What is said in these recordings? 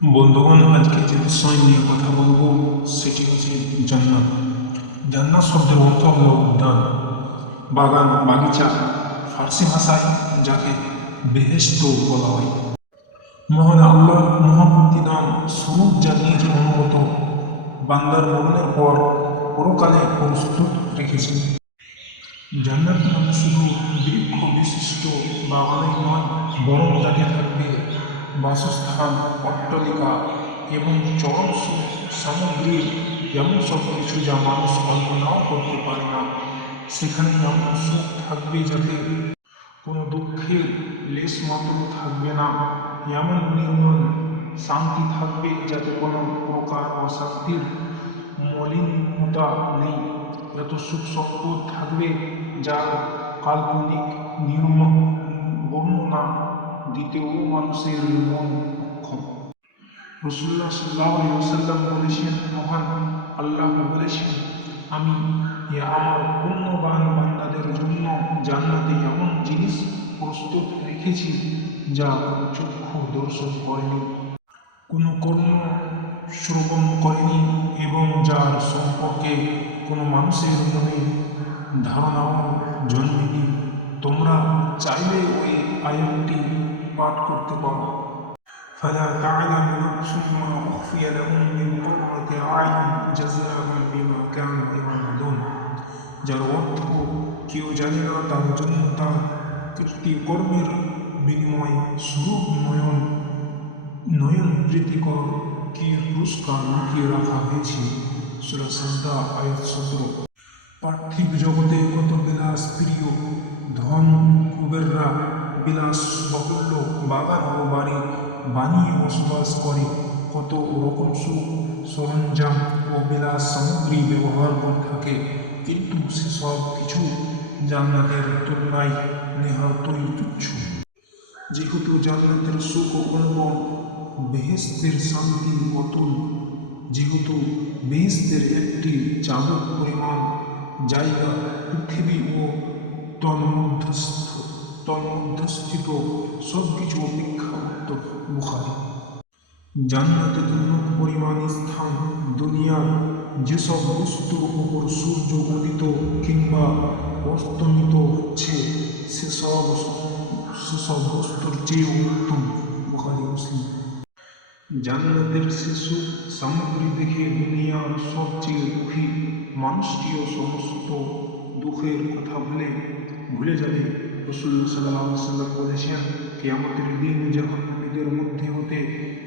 বন্ধুগণ, আজকে যে বিষয় নিয়ে কথা বলব, সেটি হচ্ছে জান্নাত। জান্নাত শব্দের অর্থ হল উদ্যান, বাগান, বাগিচা, ফার্সি ভাষায় যাকে বেহেস্ত বলা হয়। মহান আল্লাহ মহামুক্তিদান স্বরূপ যা নিজ অনুগত বান্দার মরণের পর পরকালে প্রস্তুত রেখেছেন। জান্নাত মানে শুধু বৃক্ষ বিশিষ্ট বাগানই নয় বরং তাতে থাকবে বাসস্থান, অট্টালিকা এবং চরম সুখ সামগ্রী এমন সব কিছু যা মানুষ কল্পনাও করতে পারে না। সেখানে এমন সুখ থাকবে যাতে কোনো দুঃখের লেশ মাত্র থাকবে না। এমন নির্মল শান্তি থাকবে যাতে কোনো প্রকার অশান্তির মলিনতা নেই। এত সুখ সম্পদ থাকবে যার কাল্পনিক নির্ম বর্ণনা দিতেও মানুষের মন অক্ষম। রসুল্লাহ সাল্লাহ সাল্লাম বলেছেন, মহান আল্লাহ বলেছেন, আমি আমার পুণ্যবান বান্দাদের জন্য জান্নাতে এমন জিনিস প্রস্তুত রেখেছি, যা চক্ষু দর্শন করেনি, কোনো কর্ম শ্রবণ করেনি এবং যার সম্পর্কে কোনো মানুষের মনে ধারণাও জন্মেনি তোমরা চাইলে ওই আয়াতটি পাঠ করতে পারো فلا تعلم نفس ما أخفي لهم من قرة أعين جزاء بما كانوا يعملون যার অর্থ কেউ জানে না তার জন্য তার কৃতিকর্মের বিনিময়ে স্বরূপ নয়ন নয়ন প্রীতিকর কি পুরস্কার লুকিয়ে রাখা হয়েছে সুরা সাজদা আয়াত সতেরো। পার্থিব জগতে কত বিলাস প্রিয় ধন কুবেররা বিলাস বাহুল্য বাগান ও বাড়ি বানিয়ে বসবাস করে, কত রকম সুখ, সরঞ্জাম ও বিলাস সামগ্রী ব্যবহার করে থাকে। কিন্তু সেসব কিছু জান্নাতের তুলনায় নেহাতই তুচ্ছ। যেহেতু জান্নাতের সুখ ও বেহেস্তের শান্তি অতুল। যেহেতু বেহেস্তের একটি চাবক পরিমাণ, জায়গা পৃথিবী ও তন্মধ্যস্থ, তন্মধ্যস্থিত সব কিছু অপেক্ষা উত্তম বুখারি। জান্নাতে দুর্লভ পরিমাণ স্থান দুনিয়ার যেসব বস্তুর উপর সূর্য উদিত কিংবা অস্তমিত হচ্ছে, সেসব সেসব বস্তুর চেয়ে উত্তম, বুখারি মুসলিম। জান্নাতের শিশু সামগ্রী দেখে দুনিয়ার সবচেয়ে দুঃখী মানুষটিও সমস্ত দুঃখের কথা ভুলে ভুলে যাবে। রসুল্লাহ সাল্লাহ সাল্লাম বলেছেন কি আমাদের দিন যখন নবীদের মধ্যে হতে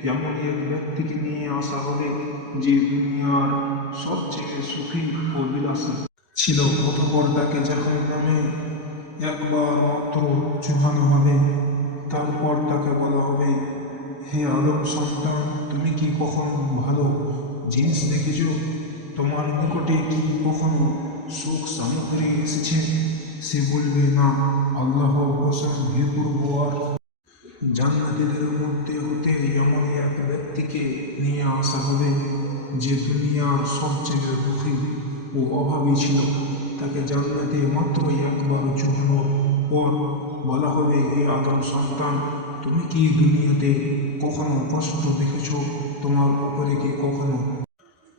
এমন এক ব্যক্তিকে নিয়ে আসা হবে যে দুনিয়ার সবচেয়ে সুখী ও বিলাসী ছিল, অতপর তাকে যখন নামে একবার মাত্র চুহানো হবে। তারপর তাকে বলা হবে হে আদম সন্তান, তুমি কি কখনো ভালো জিনিস দেখেছ? তোমার নিকটে কি কখনো সুখ সামগ্রী এসেছে? সে বলবে, না, আল্লাহ কসম হে পূর্বর জান্নাতীদের মধ্যে হতে এমন এক ব্যক্তিকে নিয়ে আসা হবে যে দুনিয়ার সবচেয়ে দুঃখী ও অভাবী ছিল। তাকে জান্নাতে মাত্র একবার চুহানোর পর বলা হবে হে আদম সন্তান, তুমি কি দুনিয়াতে কখনো কষ্ট দেখেছ? তোমার উপরে কি কখনো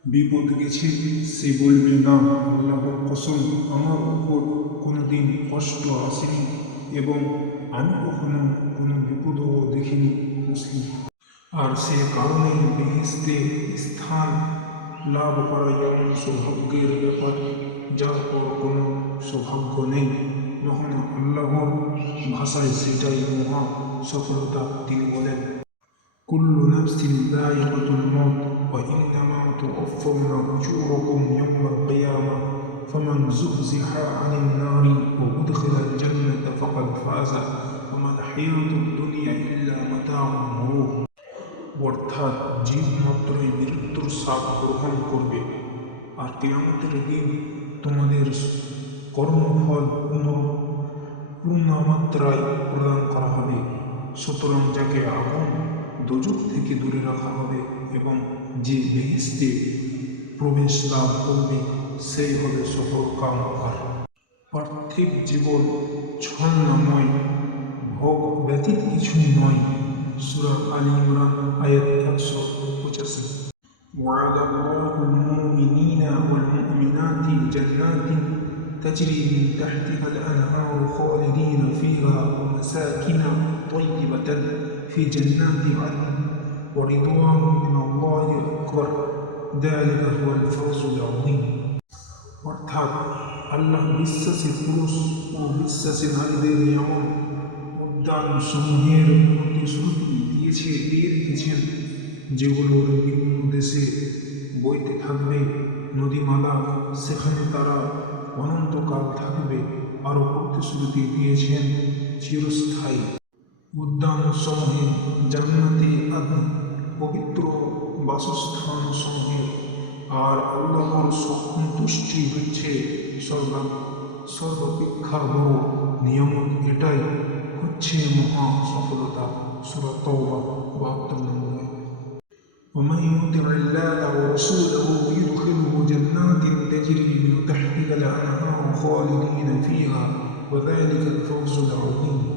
বিপদ গেছে? সে বলবে, না, আল্লাহর কসম, আমার উপর কোনো দিন কষ্ট আসেনি এবং আমি কখনো কোনো বিপদও দেখিনি, মুসলিম। আর সে কারণে বেহেস্তে স্থান লাভ করা এমন সৌভাগ্যের ব্যাপার, যার পর কোনো সৌভাগ্য নেই। মহান আল্লাহর ভাষায় সেটাই মহা সফলতা তিনি বলেন كل نفس ذائقة الموت وإنما توفون أجوركم يوم القيامة فمن زحزح عن النار وأدخل الجنة فقد فاز وما الحياة الدنيا إلا متاع الغرور অর্থাৎ জীব মাত্রই মৃত্যুর স্বাদ গ্রহণ করবে আর কেয়ামতের দিন তোমাদের কর্মফল পুনঃ পূর্ণমাত্রায় প্রদান করা হবে সুতরাং যাকে আগুন দোজক থেকে দূরে রাখা হবে এবং যে বেহেস্তে প্রবেশ লাভ করবে সেই হবে সফল কাম আর পার্থিব জীবন ছন্নময় ভোগ হক ব্যতীত কিছুই নয় সুরা আলী ইমরান আয়াত একশো পঁচাশি وعد الله المؤمنين والمؤمنات جنات تجري من تحتها الأنهار خالدين طيبة في جنات عدن ورضوان من الله أكبر ذلك هو الفوز العظيم অর্থাৎ আল্লাহ বিশ্বাসী পুরুষ ও বিশ্বাসী নারীদের নিয়মন উদ্যান সমূহের প্রতিশ্রুতি দিয়েছে দিয়ে রেখেছেন যেগুলোর বিভিন্ন দেশে বইতে থাকবে নদীমালা সেখানে তারা অনন্তকাল থাকবে আরও প্রতিশ্রুতি দিয়েছেন চিরস্থায়ী উদ্যান সমূহে জান্নাতে আদম পবিত্র বাসস্থান সমূহে আর আল্লাহর সন্তুষ্টি হচ্ছে সর্বা সর্বাপেক্ষা বড় নিয়ামত এটাই হচ্ছে মহা সফলতা সুরত বাহাত্তর নম্বর ومن يطع الله ورسوله يدخله جنات تجري من تحتها الانهار خالدين فيها وذلك الفوز العظيم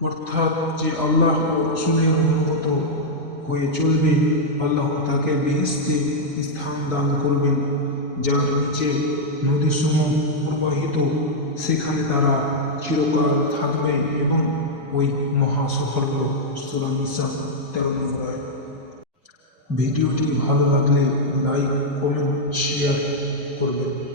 অর্থাৎ যে আল্লাহ রসুলের অনুগত হয়ে চলবে, আল্লাহ তাকে বেহেস্তে স্থান দান করবেন, যার নিচে নদীসমূহ প্রবাহিত, সেখানে তারা চিরকাল থাকবে এবং ওই মহা সাফল্য সুরানিসা তেরো নম্বর। ভিডিওটি ভালো লাগলে লাইক, কমেন্ট, শেয়ার করবেন